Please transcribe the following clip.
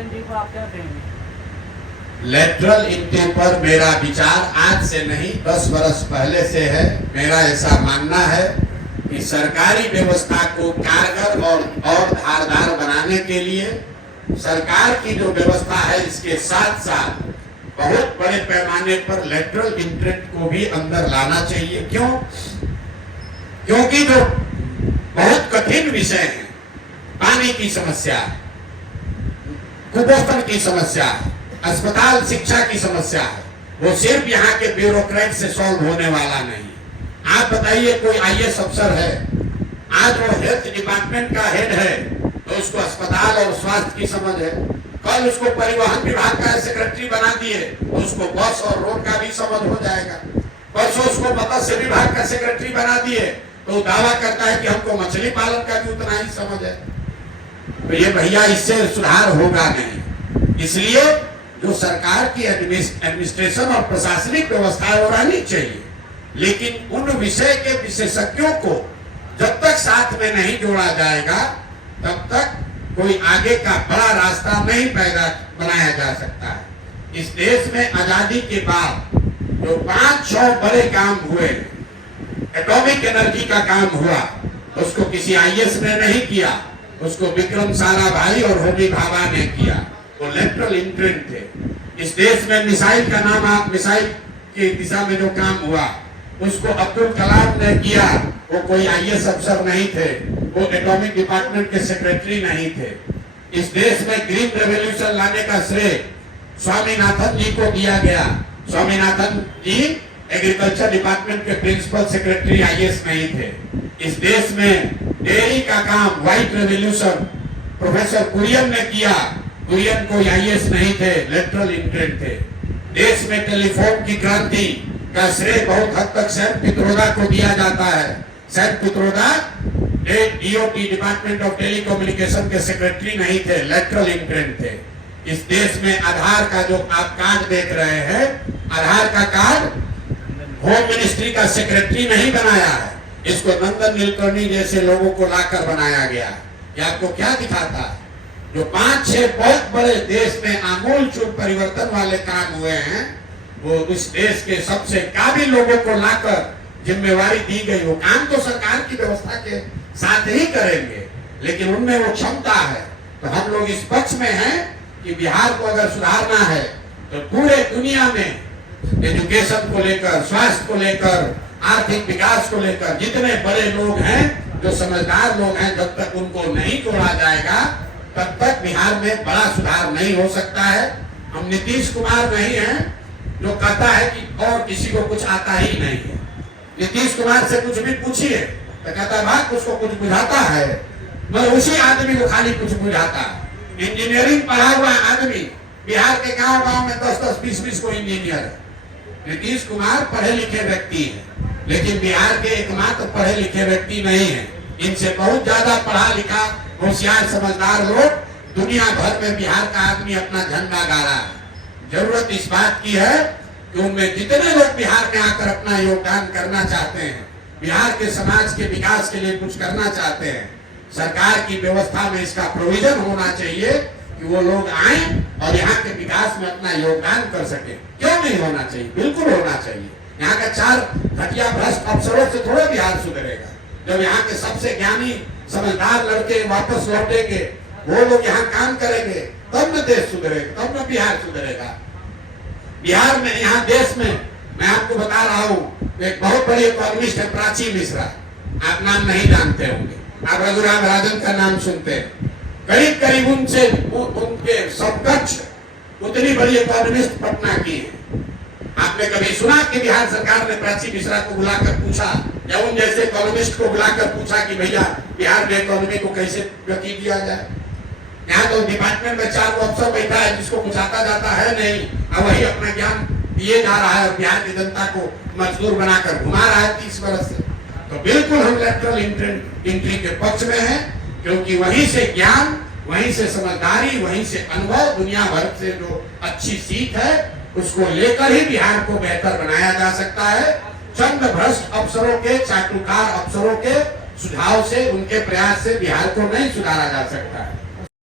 Entry पर आप क्या कहेंगे? लेटरल एंट्री पर मेरा विचार आज से नहीं 10 वर्ष पहले से है। मेरा ऐसा मानना है कि सरकारी व्यवस्था को कारगर और धारदार बनाने के लिए सरकार की जो व्यवस्था है इसके साथ साथ बहुत बड़े पैमाने पर लेटरल एंट्री को भी अंदर लाना चाहिए। क्यों? क्योंकि जो बहुत कठिन विषय है, पानी की समस्या, कुपोषण की समस्या, अस्पताल शिक्षा की समस्या है, वो सिर्फ यहाँ के ब्यूरोक्रेट से सॉल्व होने वाला नहीं। आप बताइए, कोई आईएएस अफसर है, आज वो हेल्थ डिपार्टमेंट का हेड है तो उसको अस्पताल और स्वास्थ्य की समझ है, कल उसको परिवहन विभाग का सेक्रेटरी बना दिए उसको बस और रोड का भी समझ हो जाएगा, परसों उसको मत्स्य विभाग का सेक्रेटरी बना दिए तो दावा करता है कि हमको मछली पालन का भी उतना ही समझ है। तो ये भैया, इससे सुधार होगा नहीं। इसलिए जो सरकार की एडमिनिस्ट्रेशन और प्रशासनिक व्यवस्था है वो रहनी चाहिए, लेकिन उन विषय के विशेषज्ञों को जब तक साथ में नहीं जोड़ा जाएगा तब तक कोई आगे का बड़ा रास्ता नहीं बनाया जा सकता है। इस देश में आजादी के बाद जो 500 बड़े काम हुए, एटॉमिक एनर्जी का काम हुआ, उसको किसी आईएएस ने नहीं किया, उसको विक्रम साराभाई और होमी भाभा ने किया। वो लेटरल एंट्री थे। इस देश में मिसाइल का नाम, मिसाइल की दिशा में जो काम हुआ उसको अब्दुल कलाम ने किया। वो कोई आईएएस अफसर नहीं थे, वो एटॉमिक डिपार्टमेंट के सेक्रेटरी नहीं थे। इस देश में ग्रीन रेवोल्यूशन लाने का श्रेय स्वामीनाथन जी को दिया गया। स्वामीनाथन जी एग्रीकल्चर डिपार्टमेंट के प्रिंसिपल सेक्रेटरी आईएएस नहीं थे। इस देश में डेयरी का काम, व्हाइट रेवोल्यूशन, प्रोफेसर कुरियन ने किया। कुरियन कोई आईएएस नहीं थे, लेटरल एंट्री थे। देश में टेलीफोन की क्रांति का श्रेय बहुत हद तक सैम पित्रोदा को दिया जाता है। Sam Pitroda DOT, department of telecommunication के सेक्रेटरी नहीं थे, लेटरल एंट्री थे। इस देश में आधार का जो आप कार्ड देख रहे हैं, आधार का कार्ड होम मिनिस्ट्री का सेक्रेटरी नहीं बनाया है, इसको नंदन नीलकर्णी जैसे लोगों को लाकर बनाया गया। ये आपको क्या दिखाता है? जो 5-6 बहुत बड़े देश में आमूल चूल परिवर्तन वाले काम हुए हैं, वो इस देश के सबसे काबिल लोगों को लाकर जिम्मेवारी दी गई। वो काम तो सरकार की व्यवस्था के साथ ही करेंगे, लेकिन उनमें वो क्षमता है। तो हम लोग इस पक्ष में हैं कि बिहार को अगर सुधारना है तो पूरे दुनिया में एजुकेशन को लेकर, स्वास्थ्य को लेकर, आर्थिक विकास को लेकर जितने बड़े लोग हैं, जो समझदार लोग हैं, जब तक उनको नहीं जोड़ा जाएगा तब तक बिहार में बड़ा सुधार नहीं हो सकता है। हम नीतीश कुमार नहीं हैं जो कहता है कि और किसी को कुछ आता ही नहीं है। नीतीश कुमार से कुछ भी पूछिए तो कहता है बात उसको कुछ बुझाता है, मगर उसी आदमी को खाली कुछ बुझाता है। इंजीनियरिंग पढ़ा हुआ आदमी बिहार के गांव-गांव में 10-10, 20-20 को इंजीनियर है। नीतीश कुमार पढ़े लिखे व्यक्ति है, लेकिन बिहार के एकमात्र पढ़े लिखे व्यक्ति नहीं है। इनसे बहुत ज्यादा पढ़ा लिखा, होशियार, समझदार लोग दुनिया भर में बिहार का आदमी अपना झंडा गाड़ा है। जरूरत इस बात की है कि उनमें जितने लोग बिहार में आकर अपना योगदान करना चाहते हैं, बिहार के समाज के विकास के लिए कुछ करना चाहते हैं, सरकार की व्यवस्था में इसका प्रोविजन होना चाहिए कि वो लोग आए और यहाँ के विकास में अपना योगदान कर सके। क्यों नहीं होना चाहिए? बिल्कुल होना चाहिए। यहाँ का 4 घटिया भ्रष्ट अफसरों से थोड़ा बिहार सुधरेगा। जब यहाँ के सबसे ज्ञानी समझदार लड़के वापस लौटेंगे, वो लोग यहाँ काम करेंगे, तब न देश सुधरेगा, तब न बिहार सुधरेगा। बिहार में, यहाँ देश में, मैं आपको बता रहा हूँ, एक बहुत बड़ी इकोनॉमिस्ट है प्राची मिश्रा, आप नाम नहीं जानते होंगे, आप रघुराम राजन का नाम सुनते हैं। करीब करीब उनसे उनके समकक्ष उतनी बड़ी इकोनॉमिस्ट पटना की है। आपने कभी सुना कि बिहार सरकार ने प्राची मिश्रा को बुलाकर पूछा, या उन जैसे इकोनॉमिस्ट को बुलाकर पूछा कि भैया बिहार में इकोनॉमी को कैसे गति दिया जाए? यहाँ तो डिपार्टमेंट में 4 अफसर बैठा है जिसको कुछ आता जाता है नहीं, और वही अपना ज्ञान दिए जा रहा है और बिहार की जनता को मजदूर बनाकर घुमा रहा है 30 वर्ष से। तो बिल्कुल हम लेटरल एंट्री के पक्ष में हैं, क्योंकि वहीं से ज्ञान, वहीं से समझदारी, वहीं से अनुभव, दुनिया भर से जो अच्छी सीख है उसको लेकर ही बिहार को बेहतर बनाया जा सकता है। चंद भ्रष्ट अफसरों के, चाटुकार अफसरों के सुझाव से, उनके प्रयास से बिहार को नहीं सुधारा जा सकता है।